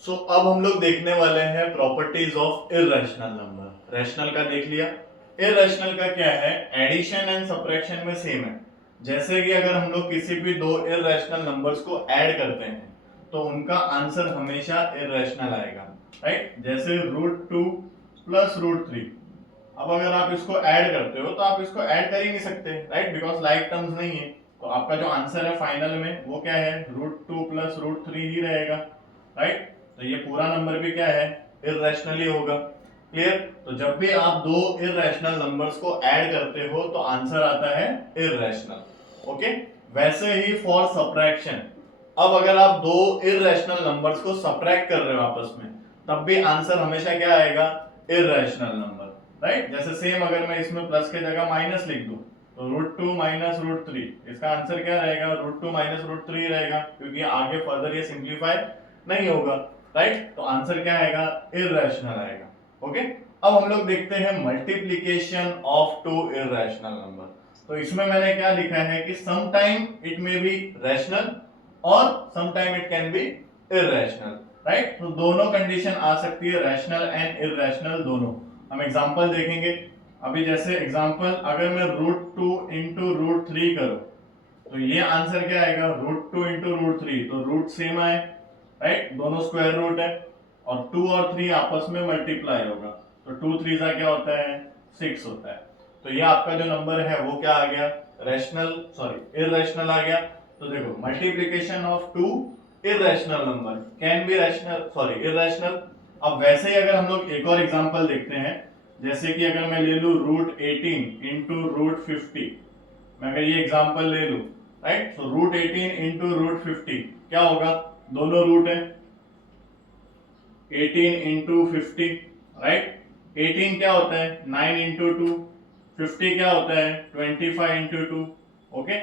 अब हम लोग देखने वाले हैं properties of irrational number. Rational का देख लिया, इर्रेशनल का क्या है, एडिशन एंड सब्ट्रैक्शन में सेम है। जैसे कि अगर हम लोग किसी भी दो इर्रेशनल नंबर्स को ऐड करते हैं तो उनका आंसर हमेशा इर्रेशनल आएगा, राइट। जैसे √2 प्लस √3। अब अगर आप इसको ऐड करते हो तो आप इसको ऐड कर ही नहीं सकते, राइट, बिकॉज लाइक टर्म्स नहीं है। तो आपका जो आंसर है फाइनल में वो क्या है, √2 प्लस √3 ही रहेगा, राइट। तो ये पूरा नंबर भी क्या है, इर्रेशनल ही होगा। क्लियर। तो जब भी आप दो इर्रेशनल नंबर्स को ऐड करते हो तो आंसर आता है इर्रेशनल। ओके। वैसे ही फॉर सब्ट्रैक्शन, अब अगर आप दो इर्रेशनल नंबर्स को सब्ट्रैक्ट कर रहे हो आपस में तब भी आंसर हमेशा क्या आएगा, इर्रेशनल नंबर, राइट। जैसे सेम अगर मैं इसमें प्लस के जगह माइनस लिख दूं तो √2 माइनस √3, इसका आंसर क्या रहेगा, √2 माइनस √3 रहेगा, क्योंकि आगे फर्दर ये सिंप्लीफाई नहीं होगा, राइट। तो आंसर क्या आएगा, इर्रेशनल आएगा। ओके। अब हम लोग देखते हैं multiplication of two irrational number. तो इसमें मैंने क्या लिखा है कि some time it may be rational और some time it can be irrational, right. तो दोनों कंडीशन आ सकती है, रैशनल एंड इर्रेशनल दोनों। हम एग्जांपल देखेंगे। अभी जैसे एग्जांपल, अगर मैं √2 इंटू √3 करूं तो ये आंसर क्या आएगा, √2 इंटू √3, तो रूट सेम आए, राइट, दोनों स्क्वायर रूट है और 2 और 3 आपस में मल्टीप्लाई होगा तो 2 3 का क्या होता है, 6 होता है। तो ये आपका जो नंबर है वो क्या आ गया, रैशनल, सॉरी इर्रेशनल आ गया। तो देखो multiplication of two irrational number can be rational, sorry irrational. अब वैसे ही अगर हम लोग एक और एग्जांपल देखते हैं, जैसे कि अगर मैं ले लूं √18 इंटू √50, मैं अगर ये एग्जांपल ले लूं, राइट, तो √18 इंटू √50 क्या होगा, दोनों रूट है, 18 इंटू 50, राइट। 18 क्या होता है, 9 इंटू 2, 50 क्या होता है, 25 इंटू 2। ओके।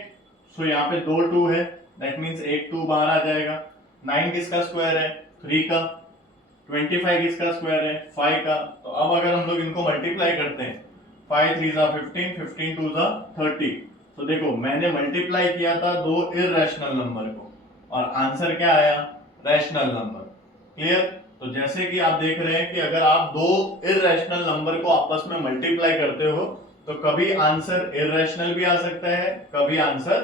सो यहाँ पे दो 2 है, दैट मीन्स एक 2 बाहर आ जाएगा। 9 किसका स्क्वायर है, 3 का। 25 किसका स्क्वायर है, 5 का। तो अब अगर हम लोग इनको मल्टीप्लाई करते हैं, 5 3 जा 15, 15 2 जा 30। तो देखो मैंने मल्टीप्लाई किया था दो इर्रेशनल नंबर को और आंसर क्या आया, रैशनल नंबर। क्लियर। तो जैसे कि आप देख रहे हैं कि अगर आप दो इर्रेशनल नंबर को आपस में मल्टीप्लाई करते हो तो कभी आंसर इर्रेशनल भी आ सकता है, कभी आंसर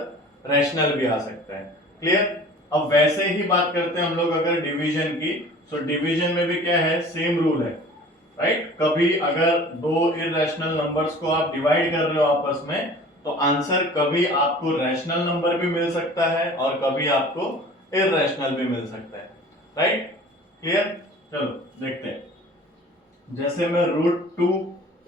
रैशनल भी आ सकता है। क्लियर। अब वैसे ही बात करते हैं हम लोग अगर डिवीजन की, तो डिवीजन में भी क्या है, सेम रूल है, राइट। कभी अगर दो इर्रेशनल नंबर्स को आप डिवाइड कर रहे हो आपस में तो आंसर कभी आपको रैशनल नंबर भी मिल सकता है और कभी आपको इर्रेशनल भी मिल सकता है, राइट। क्लियर। चलो देखते हैं। जैसे मैं √2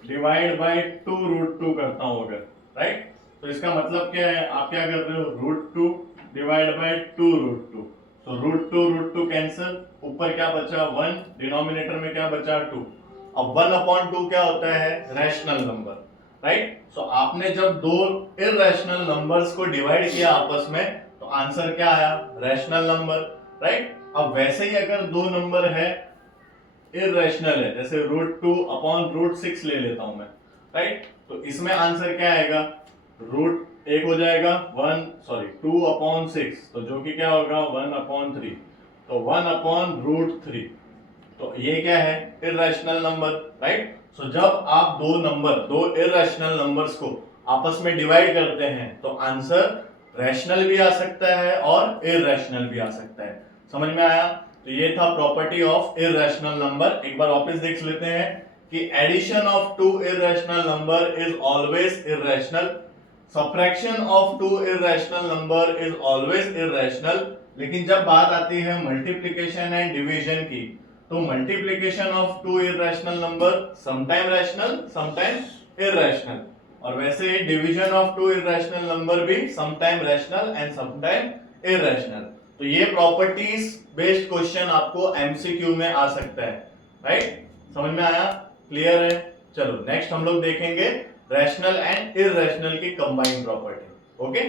डिवाइड बाय 2 √2 करता हूं अगर, राइट, तो इसका मतलब क्या है, आप क्या कर रहे हो, √2 डिवाइड बाय 2 √2, तो √2 √2 कैंसिल, ऊपर क्या बचा 1, डिनोमिनेटर में क्या बचा 2। अब 1/2 क्या होता है, रैशनल नंबर, राइट। सो आपने जब दो इर्रेशनल नंबर्स को डिवाइड किया आपस में तो आंसर क्या आया, रैशनल नंबर, राइट। अब वैसे ही अगर दो नंबर है इर्रेशनल है, जैसे √2/√6 ले लेता हूं मैं, राइट, तो इसमें आंसर क्या आएगा, रूट एक हो जाएगा 2/6, तो जो कि क्या होगा 1/3, तो 1/√3। तो ये क्या है, इर्रेशनल नंबर, राइट। सो जब आप दो इर्रेशनल नंबर्स को आपस में डिवाइड करते हैं तो आंसर रैशनल भी आ सकता है और इर्रेशनल भी आ सकता है। समझ में आया। तो ये था प्रॉपर्टी ऑफ इर्रेशनल नंबर। एक बार वापस देख लेते हैं कि addition of two irrational number is always irrational, subtraction of two irrational number is always irrational. लेकिन जब बात आती है मल्टीप्लिकेशन एंड डिवीजन की तो multiplication of two irrational number sometime rational sometime irrational, और वैसे ही division of two irrational number भी sometime rational and sometime irrational. तो ये प्रॉपर्टीज बेस्ड क्वेश्चन आपको एमसीक्यू में आ सकता है, राइट। समझ में आया, क्लियर है। चलो नेक्स्ट हम लोग देखेंगे रैशनल एंड इर्रेशनल की कंबाइंड प्रॉपर्टी। ओके।